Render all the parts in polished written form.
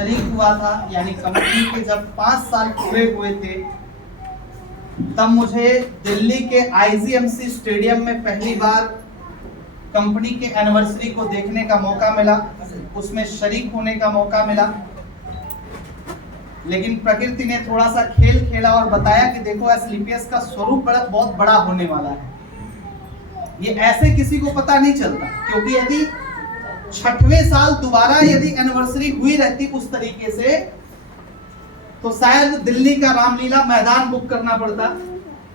शरीक हुआ था, यानी कंपनी के जब 5 साल पूरे हुए थे, तब मुझे दिल्ली के IGMC स्टेडियम में पहली बार कंपनी के एनिवर्सरी को देखने का मौका मिला, उसमें शरीक होने का मौका मिला। लेकिन प्रकृति ने थोड़ा सा खेल खेला और बताया कि देखो एसलीपीएस का स्वरूप बहुत बड़ा होने वाला है। ये ऐसे किसी को पता नहीं चलता, क्योंकि यदि 6वें साल दोबारा यदि एनिवर्सरी हुई रहती उस तरीके से, तो शायद दिल्ली का रामलीला मैदान बुक करना पड़ता।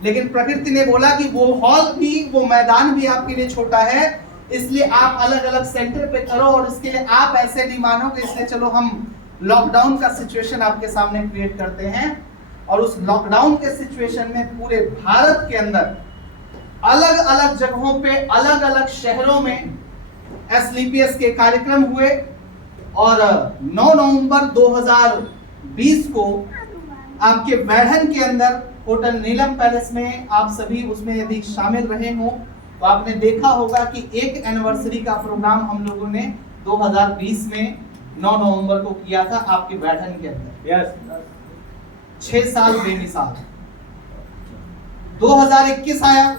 लेकिन प्रकृति ने बोला कि वो हॉल भी, वो मैदान भी आपके लिए छोटा है, इसलिए आप अलग अलग सेंटर पे करो, और इसके लिए आप ऐसे नहीं मानोगे, इसलिए चलो हम लॉकडाउन का सिचुएशन आपके सामने क्रिएट करते हैं। और उस लॉकडाउन के सिचुएशन में पूरे भारत के अंदर अलग अलग जगहों पे, अलग अलग शहरों में एसलीपीएस के कार्यक्रम हुए। और 9 नवंबर 2020 को आपके बैठन के अंदर होटल नीलम पैलेस में आप सभी उसमें यदि शामिल रहे हो तो आपने देखा होगा कि एक एनिवर्सरी का प्रोग्राम हम लोगों ने 2020 में 9 नवंबर को किया था आपके बैठन के अंदर। 6 साल बेमिसाल। 2021 आया,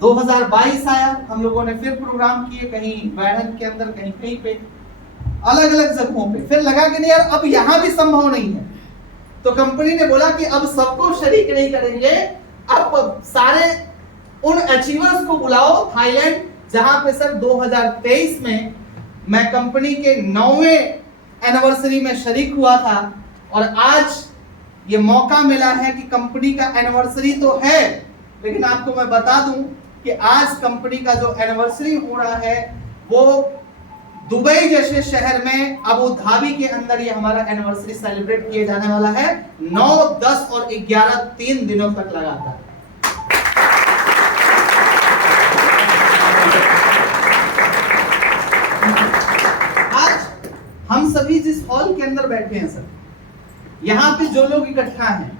2022 आया, हम लोगों ने फिर प्रोग्राम किए, कहीं बैठन के अंदर, कहीं कहीं पे, अलग अलग जगहों पे। फिर लगा कि नहीं यार अब यहां भी संभव नहीं है, तो कंपनी ने बोला कि अब सबको शरीक नहीं करेंगे, अब सारे उन अचीवर्स को बुलाओ थाईलैंड, जहां पे सर 2023 में मैं कंपनी के 9वें एनिवर्सरी में शरीक हुआ था। और आज ये मौका मिला है कि कंपनी का एनिवर्सरी तो है, लेकिन आपको मैं बता दूं कि आज कंपनी का जो एनिवर्सरी हो रहा है वो दुबई जैसे शहर में, अबू धाबी के अंदर ये हमारा एनिवर्सरी सेलिब्रेट किया जाने वाला है 9, 10 और 11 3 दिनों तक लगातार। आज हम सभी जिस हॉल के अंदर बैठे हैं सर, यहाँ पे जो लोग इकट्ठा हैं,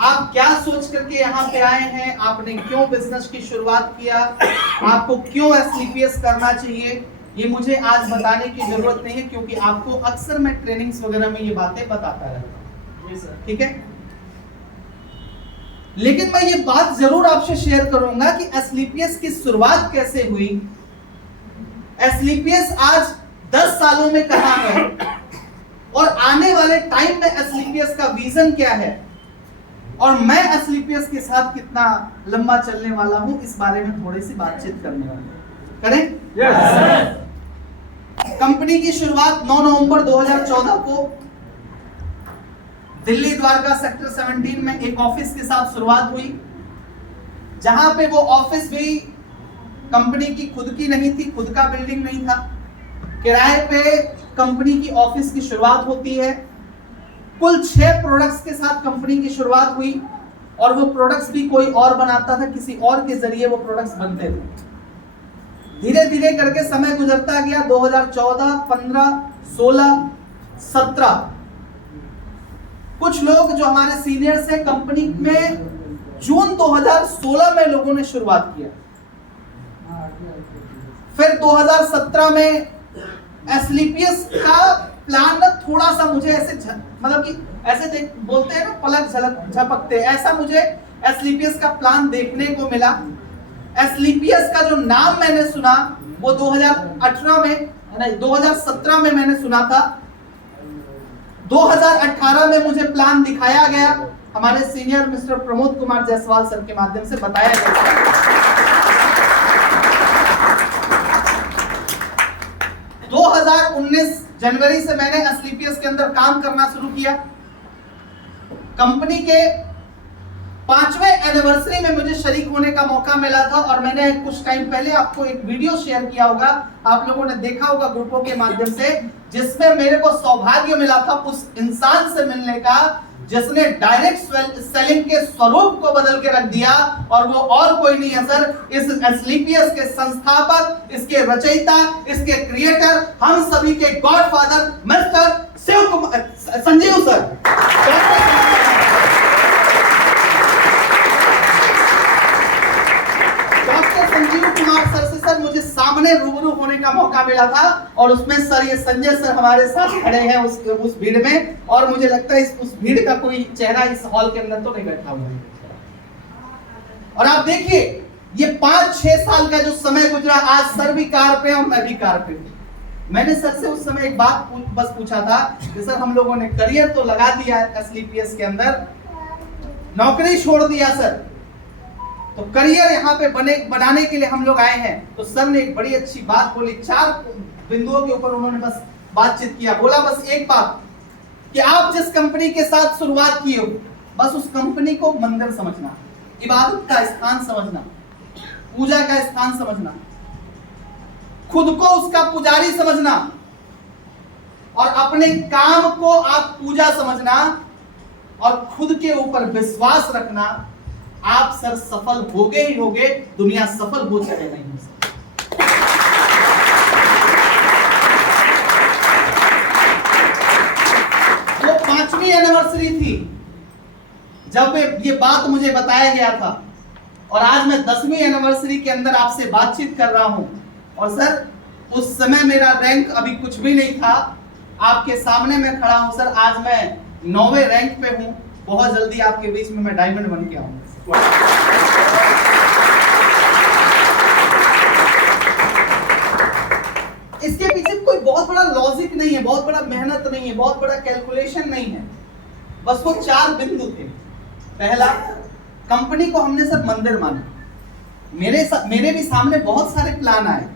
आप क्या सोच करके यहाँ पे आए हैं, आपने क्यों बिजनेस की शुरुआत किया, आपको क्यों एसलीपीएस करना चाहिए, ये मुझे आज बताने की जरूरत नहीं है, क्योंकि आपको अक्सर मैं ट्रेनिंग्स वगैरह में ये बातें बताता रहता हूं, ठीक है। लेकिन मैं ये बात जरूर आपसे शेयर करूंगा कि एसलीपीएस की शुरुआत कैसे हुई, एसलीपीएस आज 10 सालों में कहां है, और आने वाले टाइम में एसलीपीएस का विजन क्या है, और मैं एसलीपीएस के साथ कितना लंबा चलने वाला हूं, इस बारे में थोड़ी सी बातचीत करने वाले हैं। करें? yes. कंपनी की शुरुआत 9 नवंबर 2014 को दिल्ली द्वारका सेक्टर 17 में एक ऑफिस के साथ शुरुआत हुई, जहां पे वो ऑफिस भी कंपनी की खुद की नहीं थी, खुद का बिल्डिंग नहीं था, किराए पे कंपनी की ऑफिस की शुरुआत होती है। कुल 6 प्रोडक्ट्स के साथ कंपनी की शुरुआत हुई, और वो प्रोडक्ट्स भी कोई और बनाता था, किसी और के जरिए वो प्रोडक्ट्स बनते थे। धीरे धीरे करके समय गुजरता गया, 2014, 15, 16, 17 कुछ लोग जो हमारे सीनियर्स हैं कंपनी में, जून 2016 में लोगों ने शुरुआत किया। फिर 2017 में एसलीपीएस का प्लान ना थोड़ा सा मुझे ऐसे मतलब कि ऐसे बोलते हैं ना, पलक झलक झपकते, ऐसा मुझे एसलीपीएस का प्लान देखने को मिला। एसलीपीएस का जो नाम मैंने सुना वो 2018 में नहीं 2017 में मैंने सुना था। 2018 में मुझे प्लान दिखाया गया, हमारे senior mister Pramod Kumar Jaiswal sir के माध्यम से बताया गया। 2019 जनवरी से मैंने एसलीपीएस के अंदर काम करना शुरू किया। कंपनी के 5वें एनिवर्सरी में मुझे शरीक होने का मौका मिला था, और मैंने कुछ टाइम पहले आपको एक वीडियो शेयर किया होगा, आप लोगों ने देखा होगा ग्रुपों के माध्यम से, जिसमें मेरे को सौभाग्य मिला था उस इंसान से मिलने का जिसने डायरेक्ट सेलिंग के स्वरूप को बदल के रख दिया, और वो और कोई नहीं है सर, इस एसलीपीएस के संस्थापक, इसके रचयिता, इसके क्रिएटर, हम सभी के godfather mister Sanjeev sir. Doctor Sanjeev Kumar sir से सर मुझे सामने रूबरू होने का मौका मिला था, और उसमें सर ये संजय सर हमारे साथ खड़े हैं उस भीड़ में, और मुझे लगता है उस भीड़ का कोई चेहरा इस हॉल के अंदर तो नहीं बैठा हुआ है। और आप देखिए ये 5-6 साल का जो समय गुजरा, आज सर भी कार पे और मैं भी कार पे हूं। मैंने सर से उस समय एक बात बस पूछा था कि सर हम लोगों ने करियर तो लगा दिया है एसलीपीएस के अंदर, नौकरी छोड़ दिया सर, तो करियर यहाँ पे बनाने के लिए हम लोग आए हैं। तो सर ने एक बड़ी अच्छी बात बोली, 4 बिंदुओं के ऊपर उन्होंने बस बातचीत किया। बोला बस एक बात कि आप जिस कंपनी के साथ शुरुआत की हो, बस उस कंपनी को मंदिर समझना, इबादत का स्थान समझना, पूजा का स्थान समझना, खुद को उसका पुजारी समझना, और अपने काम को आप पूजा समझना, और खुद के ऊपर विश्वास रखना। आप सर सफल होगे ही होगे, दुनिया सफल हो चले नहीं हो सकती। वो 5वीं एनिवर्सरी थी जब ये बात मुझे बताया गया था, और आज मैं 10वीं एनिवर्सरी के अंदर आपसे बातचीत कर रहा हूं। और सर उस समय मेरा रैंक अभी कुछ भी नहीं था, आपके सामने मैं खड़ा हूं सर, आज मैं 9वें रैंक पे हूं। बहुत जल्दी आपके बीच में मैं डायमंड बन के आऊंगा। इसके पीछे कोई बहुत बड़ा लॉजिक नहीं है, बहुत बड़ा मेहनत नहीं है, बहुत बड़ा कैलकुलेशन नहीं है, बस वो 4 बिंदु थे। पहला, कंपनी को हमने सब मंदिर माना। मेरे भी सामने बहुत सारे प्लान आए,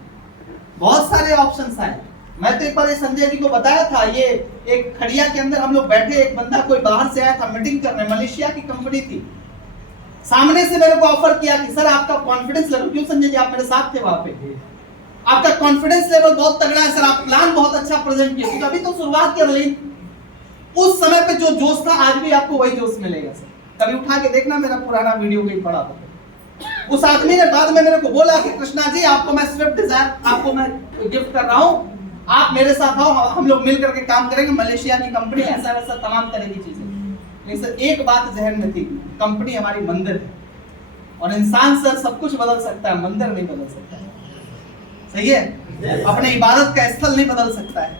बहुत सारे ऑप्शंस आए। मैं तो एक बार संजय जी को बताया था, ये एक खड़िया के अंदर हम लोग बैठे, एक बंदा कोई बाहर से आया था मीटिंग करने, मलेशिया की कंपनी थी। सामने से मेरे को ऑफर किया कि सर आपका कॉन्फिडेंस लेवल, क्यों संजय जी आप मेरे साथ थे वहां पे, आपका कॉन्फिडेंस लेवल बहुत तगड़ा है सर, आप प्लान बहुत अच्छा प्रेजेंट किए, क्योंकि अभी तो शुरुआत कर रही। उस समय पे जो जोश था आज भी आपको वही जोश मिलेगा सर। कभी उठा के देखना मेरा पुराना वीडियो कहीं पड़ा था। उस आदमी ने बाद में मेरे को बोला कि कृष्णा जी आपको मैं स्विफ्ट डिजायर आपको मैं गिफ्ट कर रहा हूं, आप मेरे साथ आओ, हम लोग मिल करके काम करेंगे, मलेशिया की कंपनी, ऐसा वैसा तमाम तरह की चीजें। लेकिन सर एक बात जहन में थी, कंपनी हमारी मंदिर है, और इंसान सर सब कुछ बदल सकता है, मंदिर नहीं बदल सकता है। सही है? अपने इबादत का स्थल नहीं बदल सकता है,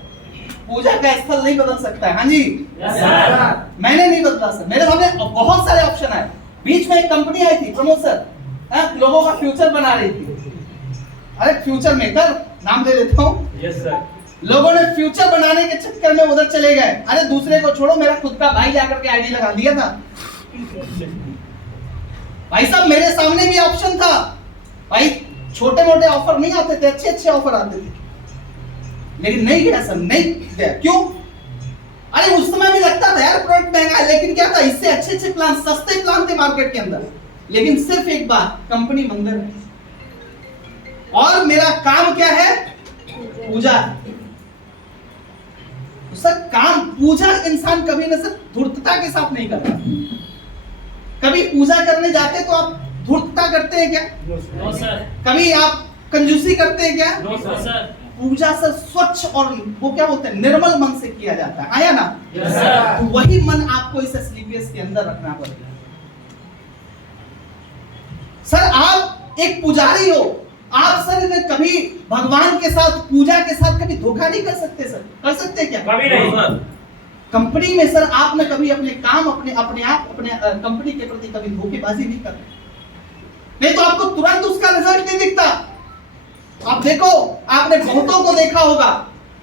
पूजा का स्थल नहीं बदल सकता है। हाँ जी, मैंने नहीं बदला सर, मेरे सामने बहुत सारे ऑप्शन आए। बीच में एक कंपनी आई थी प्रमोद सर, लोगों का फ्यूचर बना रही थी। अरे फ्यूचर मेकर नाम दे देता हूँ। Yes sir. लोगों ने फ्यूचर बनाने के चक्कर में उधर चले गए। अरे दूसरे को छोड़ो, मेरा खुद का भाई जाकर के आईडी लगा दिया था। भाई साहब मेरे सामने भी ऑप्शन था भाई, छोटे मोटे ऑफर नहीं आते थे, अच्छे अच्छे ऑफर आते थे, लेकिन नहीं गया सर, नहीं गया। क्यों? अरे उस समय भी लगता था यार प्रोडक्ट महंगा है, लेकिन क्या था, इससे अच्छे अच्छे प्लान, सस्ते प्लान थे मार्केट के अंदर। लेकिन सिर्फ एक बात, कंपनी मंदिर है और मेरा काम क्या है, पूजा। तो सर काम पूजा इंसान कभी ना सर धूर्तता के साथ नहीं करता। कभी पूजा करने जाते तो आप धूर्तता करते हैं क्या? No sir. कभी आप कंजूसी करते हैं क्या? No sir. पूजा सर स्वच्छ और वो क्या होता है, निर्मल मन से किया जाता है, आया ना? Yes sir. तो वही मन आपको इस एसलीपीएस के अंदर रखना पड़ेगा। सर आप एक पुजारी हो, आप सर में कभी भगवान के साथ, पूजा के साथ कभी धोखा नहीं कर सकते सर? कर सकते क्या? कभी नहीं सर। कंपनी में सर आपने कभी अपने काम, अपने आप, अपने कंपनी के प्रति कभी धोखेबाजी नहीं करते, नहीं तो आपको तुरंत उसका रिजल्ट नहीं दिखता। आप देखो, आपने बहुतों को देखा होगा,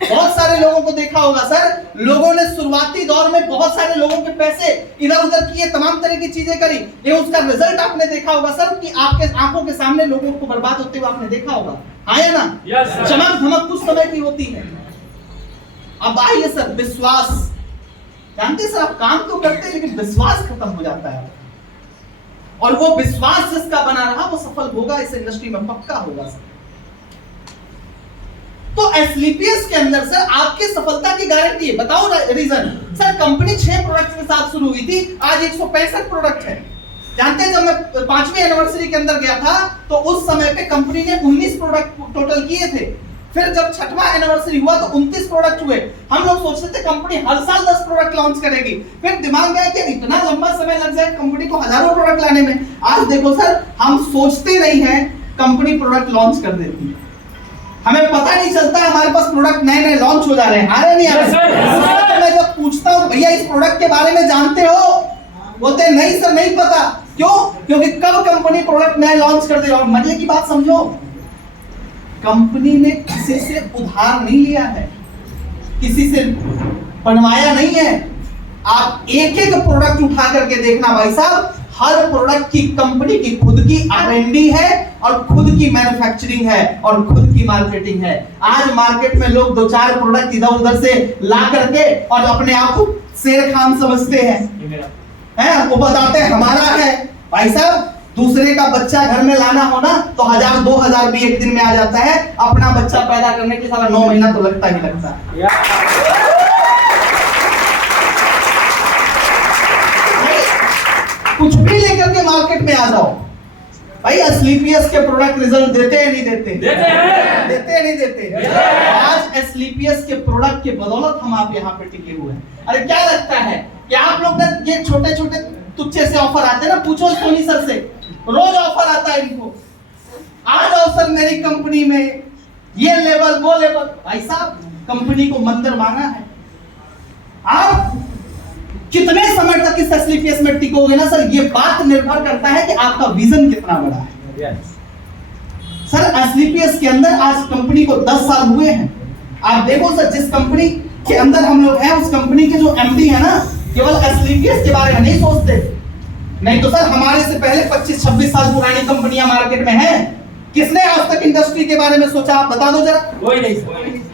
बहुत सारे लोगों को देखा होगा सर, लोगों ने शुरुआती दौर में बहुत सारे लोगों के पैसे इधर उधर किए, तमाम तरह की चीजें करी, लेकिन उसका रिजल्ट आपने देखा होगा सर कि आपके आंखों के सामने लोगों को बर्बाद होते हुए आपने देखा होगा, आया ना? चमक धमक कुछ समय की होती है। अब आइए सर विश्वास, जानते सर आप काम तो करते हैं लेकिन विश्वास खत्म हो जाता है, और वो विश्वास जिसका बना रहा वो सफल होगा इस इंडस्ट्री में, पक्का होगा सर। तो एसलीपीएस के अंदर सर आपकी सफलता की गारंटी है। बताओ ना रीजन। सर कंपनी 6 प्रोडक्ट्स के साथ शुरू हुई थी, आज 165 प्रोडक्ट है। जानते हैं जब मैं 5वीं एनिवर्सरी के अंदर गया था तो उस समय पे कंपनी ने 19 प्रोडक्ट टोटल किए थे। फिर जब 6वां एनिवर्सरी हुआ तो 29 प्रोडक्ट हुए। हम लोग सोचते थे कंपनी हर साल 10 प्रोडक्ट लॉन्च करेगी, फिर दिमाग में आया कि इतना लंबा समय लग जाए कंपनी को हजारों प्रोडक्ट लाने में। आज देखो सर, हम सोचते नहीं हैं, कंपनी प्रोडक्ट लॉन्च कर देती है, हमें पता नहीं चलता हमारे पास प्रोडक्ट नए नए लॉन्च हो जा रहे हैं, आ रहे नहीं आ रहे। तो मैं जब पूछता हूँ भैया इस प्रोडक्ट के बारे में जानते हो, बोलते हैं नहीं सर नहीं पता। क्यों? क्योंकि कब कंपनी प्रोडक्ट नए लॉन्च कर दे। और मजे की बात समझो, कंपनी ने किसी से उधार नहीं लिया है, किसी से बनवाया नहीं है। आप एक एक प्रोडक्ट उठा करके देखना भाई साहब, हर प्रोडक्ट की कंपनी की खुद की R&D है और खुद की मैन्युफैक्चरिंग है और खुद की मार्केटिंग है। आज मार्केट में लोग दो चार प्रोडक्ट इधर उधर से ला करके और अपने आप को शेर खान समझते हैं, वो बताते हैं हमारा है। भाई साहब दूसरे का बच्चा घर में लाना हो ना तो 1000-2000 भी एक दिन में आ जाता है, अपना बच्चा पैदा करने के साथ 9 महीना तो लगता ही लगता है। कुछ भी लेकर के मार्केट में आ जाओ भाई, एस्क्लेपियस के प्रोडक्ट रिजल्ट देते हैं नहीं देते? देते हैं नहीं देते? आज एस्क्लेपियस के प्रोडक्ट के बदौलत हम आप यहाँ पे टिके हुए हैं। अरे क्या लगता है कि आप लोग ना ये छोटे छोटे तुच्छे से ऑफर आते हैं ना, पूछो सोनी सर से, रोज ऑफर आता है इनको, आज ऑफर मेरी कंपनी में ये लेवल वो लेवल। भाई साहब कंपनी को मंदिर मांगा है, आप कितने समय तक इस एस्क्लेपियस में टिकोगे ना सर, ये बात निर्भर करता है कि आपका विजन कितना बड़ा है। सर एस्क्लेपियस के अंदर आज कंपनी को 10 साल हुए हैं। आप देखो सर जिस कंपनी के अंदर हम लोग हैं उस कंपनी के जो एमडी है ना, केवल एस्क्लेपियस के बारे में नहीं सोचते। नहीं तो सर हमारे से पहले 25-26 साल पुरानी कंपनियां मार्केट में हैं, किसने आज तक इंडस्ट्री के बारे में सोचा? आप बता दो जरा। कोई नहीं।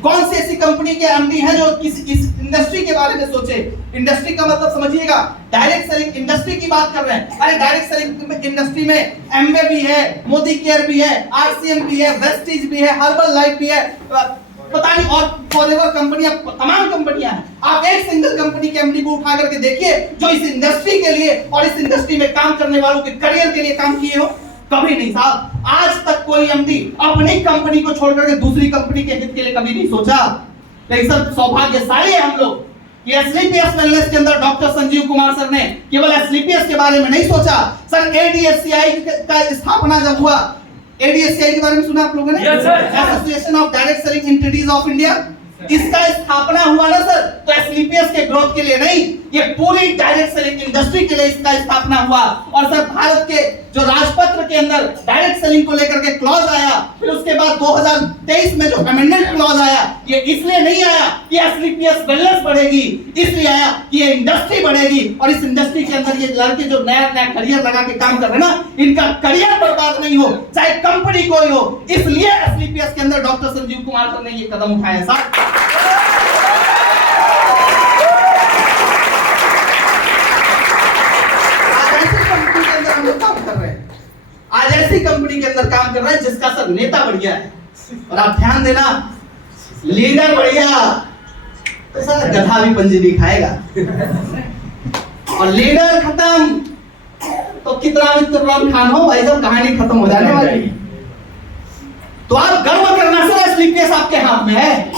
कौन सी ऐसी कंपनी के एमडी हैं जो किसी इस इंडस्ट्री के बारे में सोचे? इंडस्ट्री का मतलब समझिएगा, डायरेक्ट सेलिंग इंडस्ट्री की बात कर रहे हैं। अरे डायरेक्ट सेलिंग इंडस्ट्री में एमवे भी है, मोदी केयर भी है, आरसीएम भी है, वेस्टीज भी है, हर्बल लाइफ भी है, पता नहीं और फॉरएवर कंपनियां, तमाम कंपनियां हैं। आप एक सिंगल कंपनी के एमडी को उठा करके देखिए जो इस इंडस्ट्री के लिए और इस इंडस्ट्री में काम करने वालों के करियर के लिए काम किए हो। कभी नहीं साहब, आज तक कोई एमडी अपनी कंपनी को छोड़कर के दूसरी कंपनी के हित के लिए कभी नहीं सोचा। लेकिन सर सौभाग्यशाली है हम लोग कि एस्क्लेपियस वेलनेस के अंदर डॉक्टर संजीव कुमार सर ने केवल एस्क्लेपियस के बारे में नहीं सोचा। सर एडीएससीआई का स्थापना जब हुआ, एडीएससीआई के बारे में सुना आप लोगों ने? Association of direct selling entities of India, इसका स्थापना हुआ ना सर, तो एस्क्लेपियस के ग्रोथ के लिए नहीं, ये पूरी डायरेक्ट सेलिंग इंडस्ट्री के लिए इसका स्थापना हुआ। और सर भारत के जो राजपत्र के अंदर डायरेक्ट सेलिंग को लेकर के क्लॉज आया, फिर उसके बाद 2023 में जो अमेंडमेंट क्लॉज आया, ये इसलिए नहीं आया कि एस्क्लेपियस वेलनेस बढ़ेगी, इसलिए आया कि ये इंडस्ट्री बढ़ेगी और इस इंडस्ट्री के अंदर ये लड़के जो नया नया करियर लगा के काम कर रहे हैं ना, इनका करियर बर्बाद नहीं हो, चाहे कंपनी कोई हो। इसलिए एस्क्लेपियस के अंदर डॉक्टर संजीव कुमार सर ने ये कदम उठाया। साहब आज ऐसी कंपनी के अंदर काम कर रहे हैं जिसका सर नेता बढ़िया है, और आप ध्यान देना लीडर बढ़िया तो सर गधा भी पंजीरी खाएगा, और लीडर खत्म तो कितना भी तुर्रान खान हो भाई साहब, कहानी खत्म हो जाने वाली। तो आप गर्व करना सर एस्क्लेपियस आपके हाथ में है।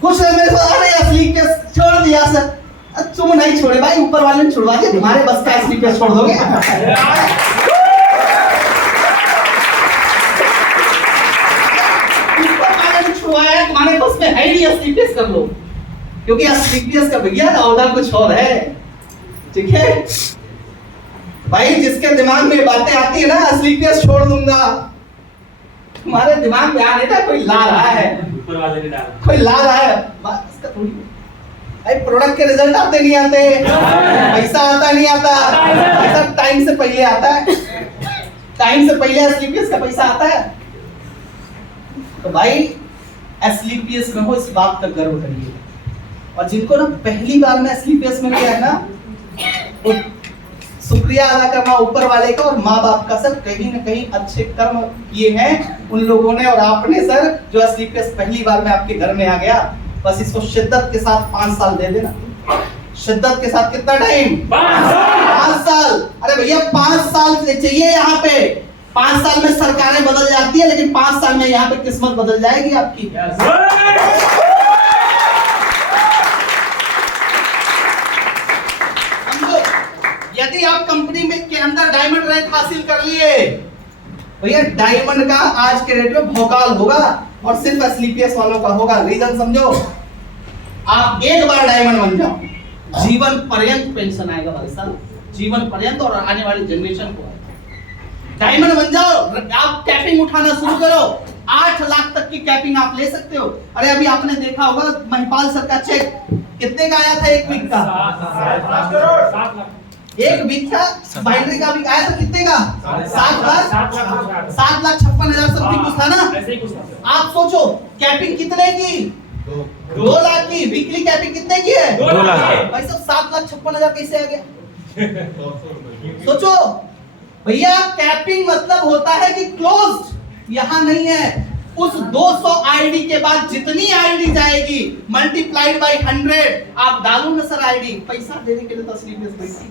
कुछ मेरे को अरे एस्क्लेपियस छोड़ दिया सर, तुम नहीं छोड़े भाई, ऊपर वाले ने छुड़वा दिया, तुम्हारे बस का एस्क्लेपियस छोड़ दोगे? तुम्हारे बस में है नहीं, एस्क्लेपियस कर लो, क्योंकि एस्क्लेपियस का भैया ऑर्डर कुछ और है। ठीक है भाई, जिसके दिमाग में बातें आती है ना एस्क्लेपियस छोड़ दूंगा, तुम्हारे दिमाग में आ नहीं, कोई ला रहा है, कोई ला रहा है, इसका थोड़ी भाई प्रोडक्ट के रिजल्ट आते नहीं आते, पैसा आता नहीं आता, पैसा टाइम से पहले आता है, टाइम से पहले एस्क्लेपियस का पैसा आता है। तो भाई एस्क्लेपियस में हो इस बात का गर्व करिए, और जिनको ना पहली बार में एस्क्लेपियस में गया है ना, वो शुक्रिया अदा करना ऊपर वाले का और माँ बाप का। सर कहीं ना कहीं अच्छे कर्म किए हैं उन लोगों ने और आपने सर, जो एस्क्लेपियस पहली बार में आपके घर में आ गया, बस इसको शिद्दत के साथ 5 साल दे देना। शिद्दत के साथ कितना टाइम? 5 साल। अरे भैया 5 साल चाहिए यहाँ पे। 5 साल में सरकारें बदल जाती है, लेकिन 5 साल में यहाँ पे किस्मत बदल जाएगी आपकी। यदि आप कंपनी में के अंदर डायमंड रैंक हासिल कर लिए, भैया डायमंड का आज के रेट में भौकाल होगा और सिर्फ एसलीपीएस वालों का होगा। रीजन समझो, आप एक बार डायमंड बन जाओ, जीवन पर्यंत पेंशन आएगा भाई साहब, जीवन पर्यंत, और आने वाली जनरेशन को डायमंड बन जाओ। आप कैपिंग उठाना शुरू करो, 8 लाख तक की कैपिंग आप ले सकते हो। अरे अभी आपने देखा होगा महिपाल सर का चेक कितने का आया था एक वीक का? 7 लाख। एक वीक का बाइनरी का भी आया था कितने का? 7,56,000 समथिंग कुछ था ना। आप सोचो कैपिंग कितने की? 2 लाख की। वीकली कैपिंग कितने की है? 2 लाख। भाई सब 7,56,000 कैसे आ गया? सोचो भैया, कैपिंग मतलब होता है कि क्लोज्ड, यहां नहीं है। उस 200 आईडी के बाद जितनी आईडी जाएगी मल्टीप्लाइड बाय 100, आप डालो ना सर आईडी, पैसा देने के लिए तो असली पैसा।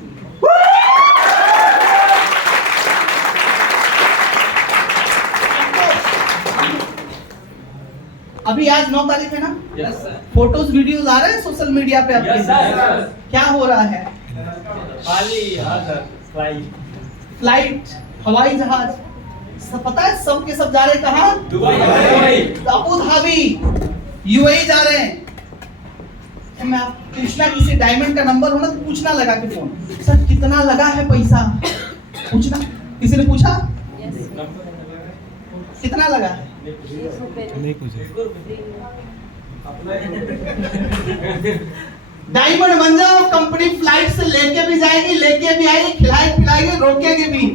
अभी आज 9 तारीख है ना? Yes sir. फोटोज वीडियोस आ रहे हैं सोशल मीडिया पे आपके? Yes sir. क्या हो रहा है? फ्लाइट, हवाई जहाज, सब पता है, सब के सब जा रहे कहाँ? दुबई, अबू धाबी, यूएई जा रहे हैं। मैं आप पूछना किसी डायमंड का नंबर हो ना तो पूछना लगा के फोन, सर कितना लगा है पैसा, पूछना। किसी ने पूछा कितना लगा है? नहीं पूछे। डायमंड बन जाओ, कंपनी फ्लाइट से लेके भी जाएगी, लेके भी आएगी, खिलाए पिलाएगी, रोकेगी भी,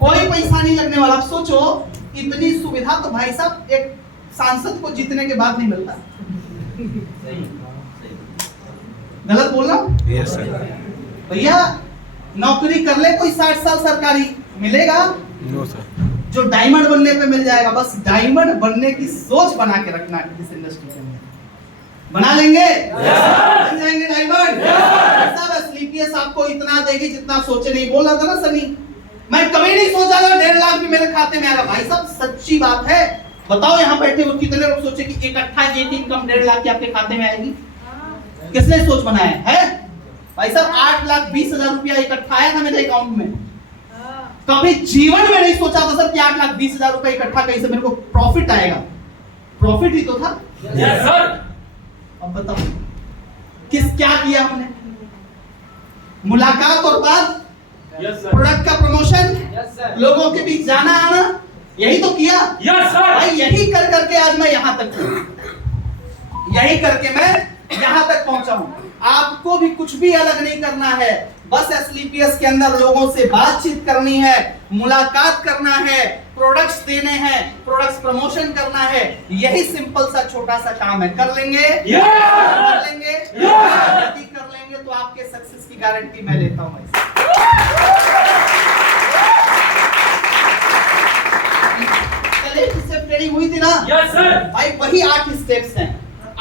कोई पैसा नहीं लगने वाला। आप सोचो इतनी सुविधा तो भाई साहब एक सांसद को जीतने के बाद नहीं मिलता। गलत बोल रहा हूं? Yes sir. भैया नौकरी कर ले कोई 60 साल सरकारी, मिलेगा? No sir. जो डायमंड बनने पे मिल जाएगा। बस डायमंड बनने की सोच बना के रखना है इस इंडस्ट्री के अंदर। बना लेंगे? बन जाएंगे डायमंड। सब एसलीपीएस आपको इतना देगी जितना सोचे नहीं। बोल रहा था ना सनी, मैं कभी नहीं सोचा था 1.5 लाख भी मेरे खाते में आएगा। भाई साहब सच्ची बात है, बताओ यहाँ बैठे हो कितने लोग सोचे कि इकट्ठा एक इनकम 1.5 लाख की आपके खाते में आएगी? किसने सोच बनाया है? भाई साहब 8,20,000 रुपया इकट्ठा आया था मेरे अकाउंट में। कभी जीवन में नहीं सोचा था सर कि 8,20,000 रुपया इकट्ठा कहीं से मेरे को प्रॉफिट आएगा। प्रॉफिट ही तो था। Yes sir. अब बताओ क्या किया हमने? मुलाकात और बात, यस सर। प्रोडक्ट का प्रमोशन, यस सर। लोगों के बीच जाना आना, यही तो किया। Yes sir. भाई यही कर करके आज मैं यहां तक हूं, यही करके मैं यहां तक पहुंचा हूं। आपको भी कुछ भी अलग नहीं करना है, बस एसलीपीएस के अंदर लोगों से बातचीत करनी है, मुलाकात करना है, प्रोडक्ट्स देने हैं, प्रोडक्ट्स प्रमोशन करना है। यही सिंपल सा छोटा सा काम है। कर लेंगे? कर लेंगे? यदि कर लेंगे तो आपके सक्सेस की गारंटी मैं लेता हूं। चलिए जिससे ट्रेनिंग हुई थी ना, यस सर। भाई वही 8 स्टेप्स हैं।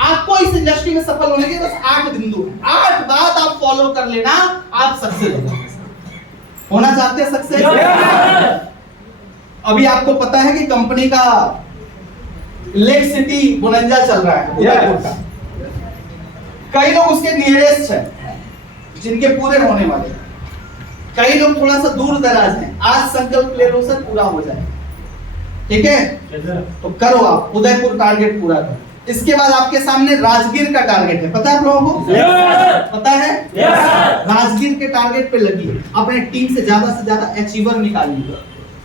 आपको इस इंडस्ट्री में सफल होने के बस 8 बिंदु हैं। 8 बात आप फॉलो कर लेना, आप सक्सेस होना चाहते हैं। सक्सेस अभी आपको पता है कि कंपनी का लेक सिटी बोनंजा चल रहा है उदयपुर का। कई लोग उसके नियरेस्ट हैं जिनके पूरे होने वाले, कई लोग थोड़ा सा दूर दराज हैं। आज संकल्प ले लो सर, पूरा हो जाए। ठीक है, तो करो आप उदयपुर टारगेट पूरा करो। इसके बाद आपके सामने राजगीर का टारगेट है, पता है आप लोगों को? पता है? राजगीर के टारगेट पे लगी, अपने टीम से ज्यादा अचीवर निकालिए।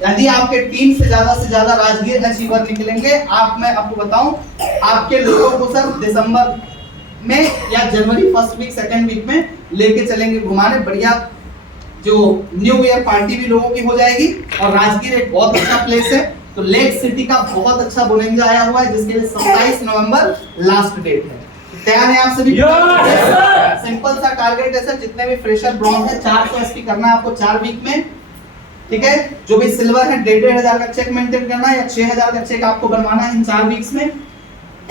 यदि आपके टीम से ज्यादा राजगीर अचीवर निकलेंगे, मैं आपको बताऊं, आपके लोगों को सर दिसंबर में या जनवरी फर्स्ट वीक सेकंड वीक में लेके चलेंगे घुमाने। बढ़िया जो न्यू ईयर पार्टी भी लोगों की हो जाएगी। और राजगीर एक बहुत अच्छा प्लेस है। तो लेक सिटी का बहुत अच्छा बोनेंजा आया हुआ है, जिसके लिए 27 नवंबर लास्ट डेट है। तैयार है आप सभी? सिंपल सा टारगेट है सर, जितने भी फ्रेशर ब्रॉन्ज है 400 एसपी करना है आपको 4 वीक में। ठीक है, जो भी सिल्वर है 1,500 का चेक मेंटेन करना है, या 6,000 का चेक आपको बनवाना है इन 4 वीक्स में।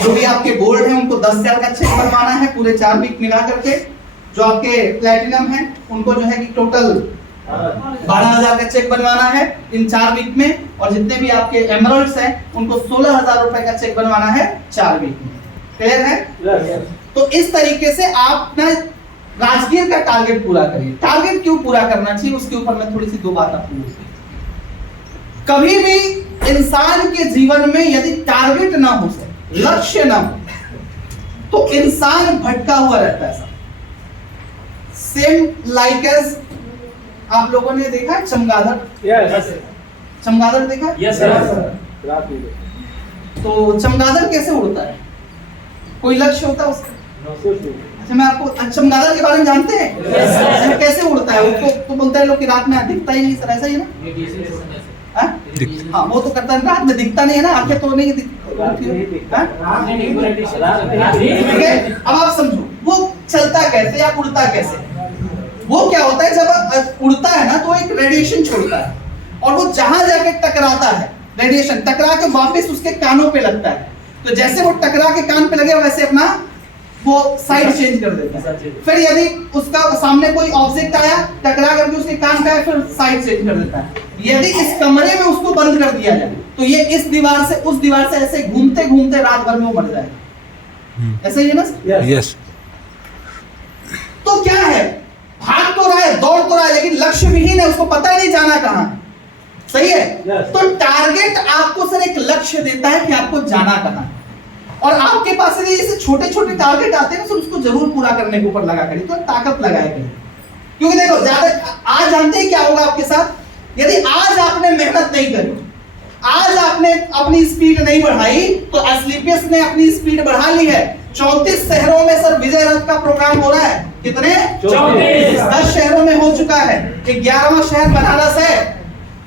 जो भी आपके गोल्ड है उनको 10,000 का चेक बनवाना है पूरे 4 वीक मिला करके। जो आपके प्लैटिनम है उनको जो है कि टोटल 12,000 का चेक बनवाना है इन 4 वीक में। और जितने भी आपके एमरल्ड्स हैं उनको 16,000 रुपए का चेक बनवाना है 4 वीक में। क्लियर है? तो इस तरीके से आप ना राजगीर का टारगेट पूरा करिए। टारगेट क्यों पूरा करना चाहिए उसके ऊपर मैं थोड़ी सी 2 बात आपको बोलूंगा। कभी भी इंसान के जीवन में यदि टारगेट ना हो सके, लक्ष्य ना हो, तो इंसान भटका हुआ रहता है। सेम लाइक एज आप लोगों ने देखा है चमगादड़? यस चमगादड़ देखा है? Yes sir. तो चमगादड़ कैसे उड़ता है? कोई लक्ष्य होता है उसका? अच्छा, मैं आपको चमगादड़ के बारे में जानते हैं? Yes, कैसे उड़ता है? उसको तो बोलते हैं लोग कि रात में दिखता ही नहीं सर, ऐसा ही है ना? हाँ? हाँ, वो तो करता है, रात में दिखता नहीं है ना, आंखें तो नहीं दिखती। ठीक है, अब आप समझो वो चलता कैसे या उड़ता कैसे? वो क्या होता है, जब उड़ता है ना तो एक रेडिएशन छोड़ता है, और वो जहां जाके टकराता है, रेडिएशन टकरा के वापस उसके कानों पे लगता है। तो जैसे वो टकरा के कान पे लगे वैसे अपना वो साइड चेंज कर देता है। फिर यदि उसका सामने कोई ऑब्जेक्ट आया, टकरा करके उसके कान का फिर साइड चेंज कर देता है। यदि इस कमरे में उसको बंद कर दिया जाए तो ये इस दीवार से उस दीवार से ऐसे घूमते घूमते रात भर में वो मर जाएगा। ऐसे ही है ना? यस। तो क्या है, भाग तो रहा है, दौड़ तो रहा है, लेकिन लक्ष्य विहीन है, उसको पता ही नहीं जाना कहां है। सही है? तो टारगेट आपको सर एक लक्ष्य देता है कि आपको जाना कहां है, और आपके पास यदि ऐसे छोटे छोटे टारगेट आते हैं तो उसको जरूर पूरा करने के ऊपर लगा करिए, तो ताकत लगाया करिए। क्योंकि देखो ज्यादा आज जानते हैं क्या होगा आपके साथ, यदि आज आपने मेहनत नहीं करी, आज आपने अपनी स्पीड नहीं बढ़ाई, तो एसलीपीएस ने अपनी स्पीड बढ़ा ली है। 34 शहरों में सर विजय रथ का प्रोग्राम हो रहा है। कितने? 10 शहरों में हो चुका है। 11वां शहर बनारस है।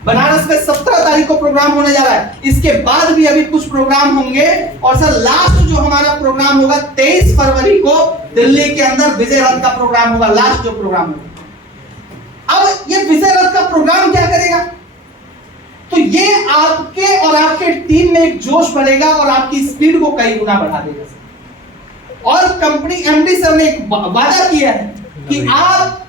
बनारस में 17 तारीख को प्रोग्राम होने जा रहा है। इसके बाद भी अभी कुछ प्रोग्राम होंगे, और सर लास्ट जो हमारा प्रोग्राम होगा 23 फरवरी को दिल्ली के अंदर विजय रथ का प्रोग्राम होगा, लास्ट जो प्रोग्राम होगा। अब ये विजय रथ का प्रोग्राम क्या करेगा, तो ये आपके और आपके टीम में एक जोश बढ़ेगा और आपकी स्पीड को कई गुना बढ़ा देगा। और कंपनी एमडी सर ने एक वादा किया है कि आप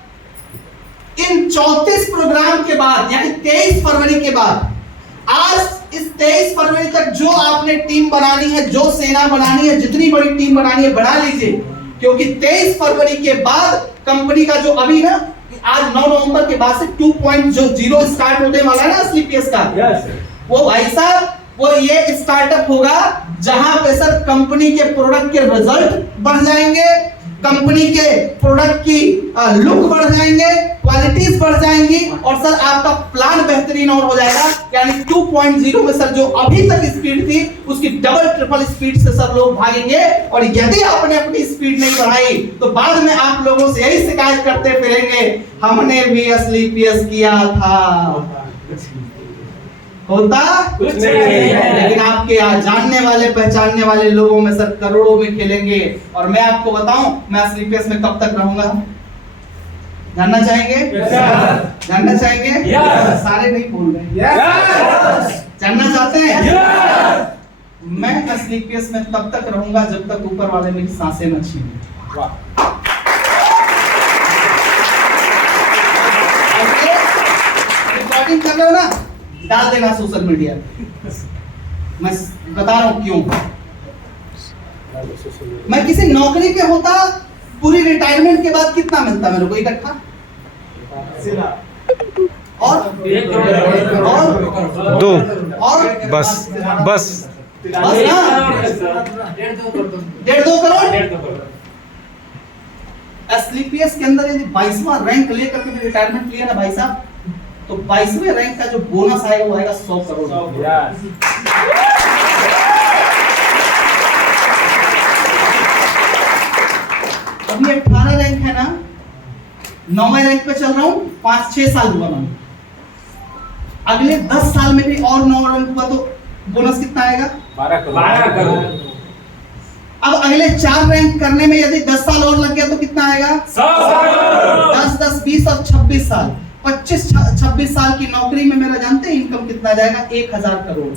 इन 34 प्रोग्राम के बाद यानी 23 फरवरी के बाद, आज इस 23 फरवरी तक जो आपने टीम बनानी है, जो सेना बनानी है, जितनी बड़ी टीम बनानी है बना लीजिए, क्योंकि 23 फरवरी के बाद कंपनी का जो अभी ना आज 9 नवंबर के बाद से 2.0 स्टार्ट होने वाला है ना एसलीपीएस का, वो भाई साहब वो ये स्टार्टअप होगा जहां पे सर कंपनी के प्रोडक्ट के रिजल्ट बढ़ जाएंगे, कंपनी के प्रोडक्ट की लुक बढ़ जाएंगे, क्वालिटीज बढ़ जाएंगी, और सर आपका प्लान बेहतरीन और हो जाएगा। यानी 2.0 में सर जो अभी तक स्पीड थी उसकी डबल ट्रिपल स्पीड से सब लोग भागेंगे। और यदि आपने अपनी स्पीड नहीं बढ़ाई तो बाद में आप लोगों से यही शिकायत करते फिरेंगे, हमने भी एसलीपीएस किया था। होता कुछ नहीं है, लेकिन आपके जानने वाले पहचानने वाले लोगों में सर करोड़ों में खेलेंगे। और मैं आपको बताऊं, मैं एसलीपीएस में कब तक रहूंगा, जानना चाहेंगे? जानना चाहेंगे? सारे नहीं बोल रहे। जानना चाहते हैं? मैं एसलीपीएस में तब तक रहूंगा जब तक ऊपर वाले मेरी सांसें न छीने। रिकॉर्डिंग कर रहे हो ना, डाल देना सोशल मीडिया पे। मैं बता रहा हूं क्यों। मैं किसी नौकरी पे होता, पूरी रिटायरमेंट के बाद कितना मिलता मेरे को इकट्ठा, और 2 और बस बस ना 1.5-2 करोड़। एसलीपीएस के अंदर यदि 22वां रैंक लेकर के रिटायरमेंट लिया ना भाई साहब, तो 22वें रैंक का जो बोनस आएगा वो आएगा 100 करोड़। अभी 18 रैंक है ना, 9वें रैंक पे चल रहा हूं, 5-6 साल हुआ मैंने। अगले 10 साल में भी और 9 रैंक हुआ तो बोनस कितना आएगा? 12 करोड़। अब अगले 4 रैंक करने में यदि 10 साल और लग गया तो कितना आएगा? 10, 20 और 26 साल, 25-26 साल की नौकरी में मेरा जानते हैं इनकम कितना जाएगा? 1000 करोड़।